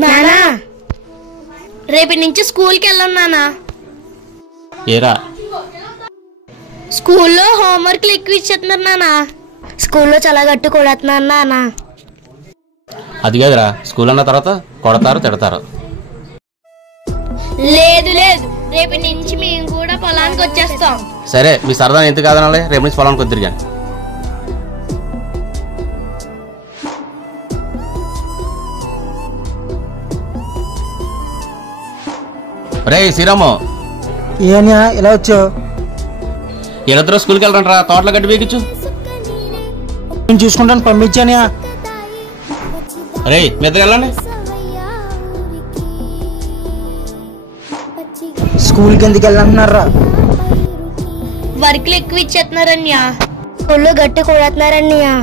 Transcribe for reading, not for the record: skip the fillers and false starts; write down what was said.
నానా రేపటి నుంచి స్కూల్కి వెళ్ళను నానా. ఏరా స్కూల్లో హోంవర్క్లు ఎక్కువ ఇచ్చేస్తున్నారు నానా. స్కూల్లో చాలా గట్టి కొడుతున్నారు నానా. అది కాదురా, స్కూల్ అన్న తర్వాత కొడతారు తిడతారు. లేదు లేదు, రేపటి నుంచి మేము కూడా పొలానికి వచ్చేస్తాం. సరే మీ సరదా ఎంత కాదనాలి, రేపు నుంచి పొలానికి వద్దురు కానీ. రే శ్రీరాము, ఏనా ఇలా వచ్చావు? వీళ్ళిద్దరూ స్కూల్కి వెళ్ళరంట్రా, తోటలో గడ్డి వేగించు. నేను చూసుకుంటాను, పంపించాను. రే మీ ఇద్దరు వెళ్ళండి. స్కూల్కి ఎందుకు వెళ్ళంటున్నారా? వర్క్లు ఎక్కువ ఇచ్చేస్తున్నారన్యా. స్కూల్లో గట్టి కొడుతున్నారన్యా.